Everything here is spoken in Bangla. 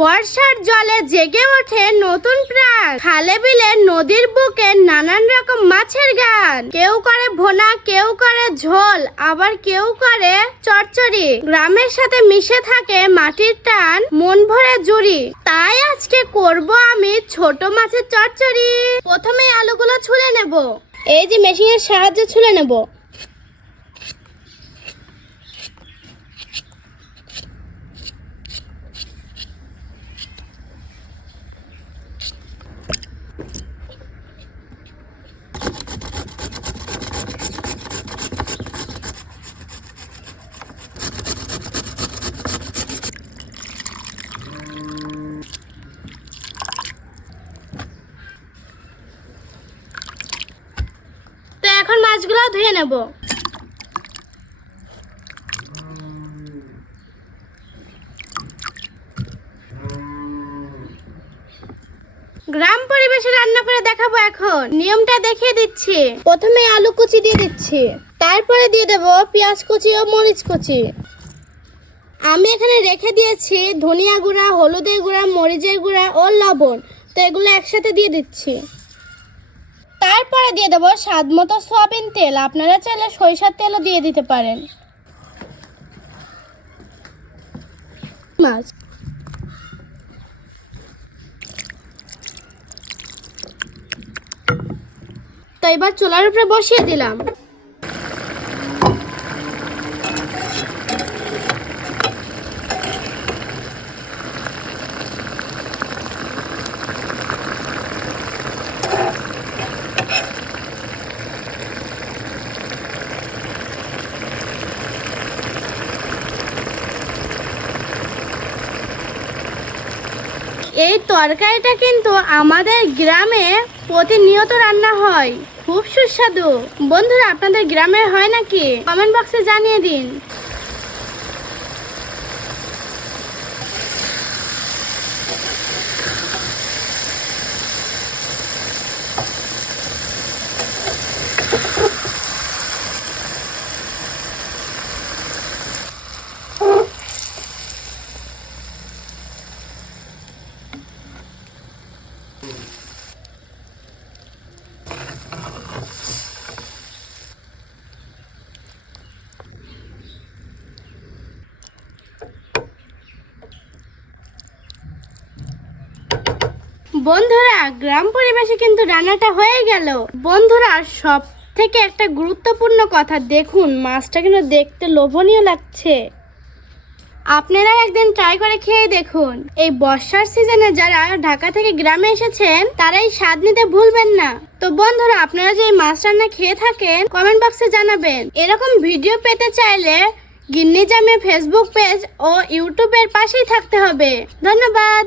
বর্ষার জলে জেগে ওঠে নতুন প্রাণ। খালে বিলে নদীর বুকে নানান রকম মাছের গান। কেউ করে ভোনা, কেউ করে ঝোল, আবার কেউ করে চচ্চড়ি গ্রামের সাথে মিশে থাকে মাটির টান, মন ভরে জুড়ি। তাই আজকে করব আমি ছোট মাছের চচ্চড়ি প্রথমে আলুগুলো ছুলে নেব। এই যে মেশিনের সাহায্যে ছুলে নেব তো এখন মাছগুলো ধুয়ে নেব। গ্রাম পরিবেশে রান্না করে দেখাবো এখন। নিয়মটা দেখিয়ে দিচ্ছি। প্রথমে আলু কুচি দিয়ে দিচ্ছি। তারপরে দিয়ে দেব পেঁয়াজ কুচি ও মরিচ কুচি। আমি এখানে রেখে দিয়েছি ধনিয়া গুঁড়া, হলুদের গুঁড়া, মরিচের গুঁড়া ও লবণ। তো এগুলো একসাথে দিয়ে দিচ্ছি। তারপরে দিয়ে দেবো স্বাদ মতো সয়াবিন তেল। আপনারা চাইলে সরিষার তেলও দিয়ে দিতে পারেন। মাছ। তো এবার চুলার উপরে বসিয়ে দিলাম। এই তরকারিটা কিন্তু আমাদের গ্রামে প্রতিনিয়ত রান্না হয়। খুব সুস্বাদু। বন্ধুরা, আপনাদের গ্রামে হয় নাকি? কমেন্ট বক্সে জানিয়ে দিন। বন্ধুরা, গ্রাম পরিবেশে কিন্তু রান্নাটা হয়ে গেল। বন্ধুরা সব থেকে একটা গুরুত্বপূর্ণ কথা, দেখুন, মাছটা কিন্তু দেখতে লোভনীয় লাগছে। আপনারা একদিন ট্রাই করে খেয়ে দেখুন। এই বর্ষার সিজনে যারা ঢাকা থেকে গ্রামে এসেছেন, তারাই স্বাদ নিতে ভুলবেন না। তো বন্ধুরা, আপনারা যে মাছ রান্না খেয়ে থাকেন কমেন্ট বক্সে জানাবেন। এরকম ভিডিও পেতে চাইলে গিন্নি জামে ফেসবুক পেজ ও ইউটিউবের পাশেই থাকতে হবে। ধন্যবাদ।